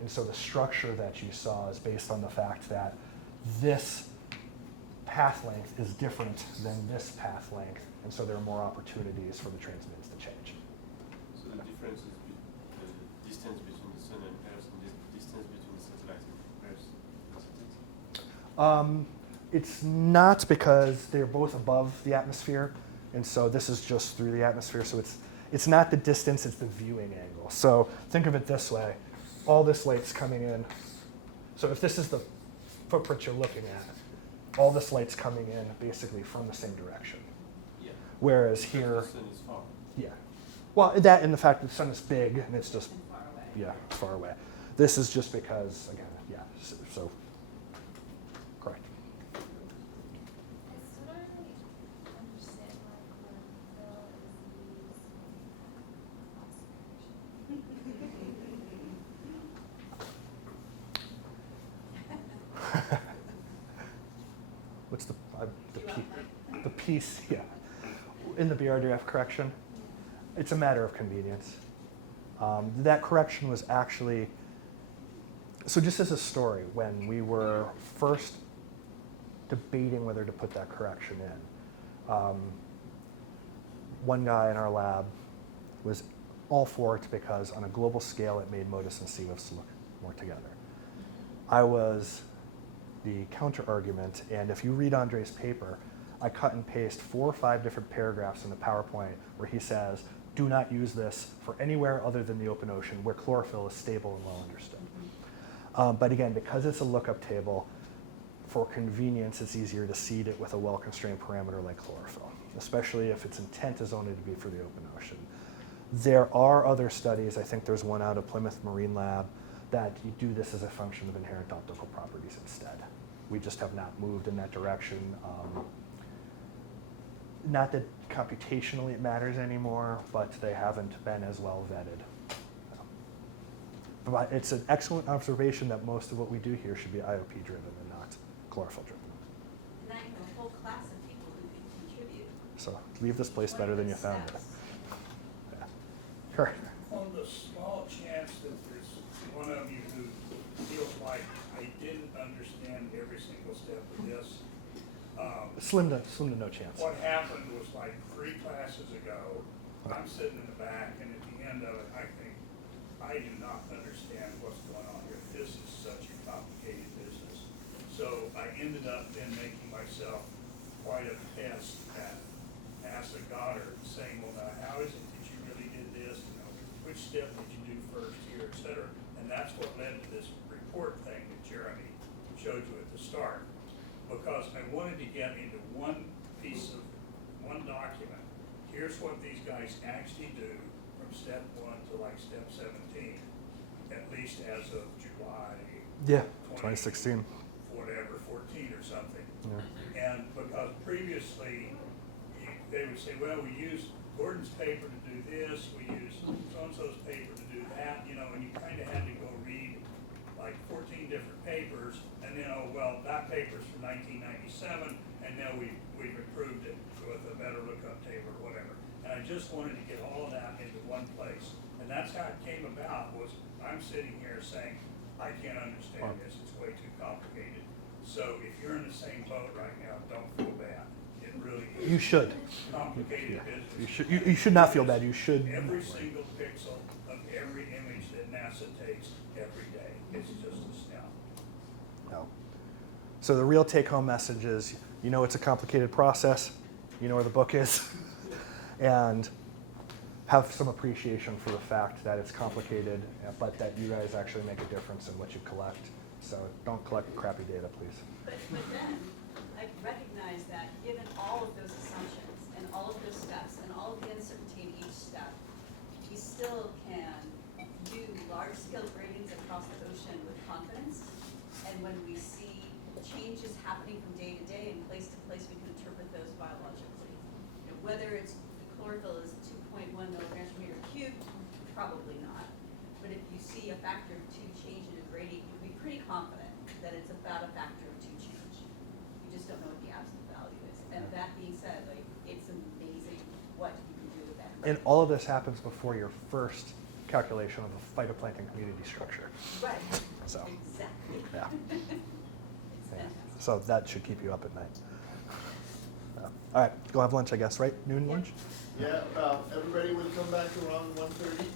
And so the structure that you saw is based on the fact that this path length is different than this path length, and so there are more opportunities for the transmittance to change. So the difference is the distance between the sun and Earth and the distance between the satellite and Earth. Is it? It's not, because they're both above the atmosphere, and so this is just through the atmosphere, so it's not the distance, it's the viewing angle. So think of it this way. All this light's coming in. So if this is the footprint you're looking at, all this light's coming in basically from the same direction. Yeah. Whereas Because here, the sun is far. yeah. Well, that and the fact that the sun is big and it's just, And far away. yeah, far away. This is just because, again, yeah, so correct. I still don't really understand why chlorophyll is used. What's the piece? Yeah, in the BRDF correction, it's a matter of convenience. That correction was actually, so just as a story, when we were first debating whether to put that correction in, one guy in our lab was all for it because on a global scale it made MODIS and CWIFs look more together. I was the counter argument, and if you read Andre's paper, I cut and paste 4 or 5 different paragraphs in the PowerPoint where he says, do not use this for anywhere other than the open ocean where chlorophyll is stable and well understood. But again, because it's a lookup table, for convenience, it's easier to seed it with a well-constrained parameter like chlorophyll, especially if its intent is only to be for the open ocean. There are other studies, I think there's one out of Plymouth Marine Lab, that you do this as a function of inherent optical properties instead. We just have not moved in that direction. Not that computationally it matters anymore, but they haven't been as well vetted. But it's an excellent observation that most of what we do here should be IOP driven and not chlorophyll driven. And I have a whole class of people who can contribute. So leave this place better than you found it. Steps. Yeah. Sure. On the small chance that there's one of you who feels like I didn't understand every single step of this, Slim to no chance. what happened was like 3 classes ago, I'm sitting in the back, and at the end of it, I think, I do not understand what's going on here. This is such a complicated business. So I ended up then making myself quite a test at NASA Goddard, saying, well, now, how is it that you really did this? You know, which step did you do first here, et cetera? And that's what led to this report thing that Jeremy showed you at the start. Because I wanted to get into one document. Here's what these guys actually do from step 1 to like step 17, at least as of July. Yeah, 2016. Whatever, 14 or something. Yeah. And because previously, they would say, well, we use Gordon's paper to do this, we use so-and-so's paper to do that, you know, and you kind of had to go read like 14 different papers, and then, oh, well, that paper's from 1997, and now we've improved it with a better lookup table or whatever. And I just wanted to get all of that into one place. And that's how it came about, was I'm sitting here saying, I can't understand this, it's way too complicated. So if you're in the same boat right now, don't feel bad. It really is. You should. Complicated Yeah. business. You should not feel bad. You should. Every single pixel of every image that NASA takes every day, it's just astounding. No. So the real take-home message is, you know, it's a complicated process. You know where the book is, and have some appreciation for the fact that it's complicated, but that you guys actually make a difference in what you collect. So don't collect crappy data, please. But then, I recognize that given all of those assumptions and all of those steps and all of the uncertainty in each step, we still can do large-scale gradings across the ocean with confidence. And when we see changes happening from day to day and place to place, we can interpret those biologically. You know, whether it's the chlorophyll is 2.1 milligrams per meter cubed, probably not. But if you see a factor of 2 change in a gradient, you can be pretty confident that it's about a factor of 2 change. You just don't know what the absolute value is. And that being said, like, it's amazing what you can do with that. And all of this happens before your first calculation of a phytoplankton community structure. Right, So, exactly. yeah. It's Yeah. fantastic. So that should keep you up at night. All right, go have lunch, I guess, right? Noon lunch? Yeah, everybody would come back around 1:30.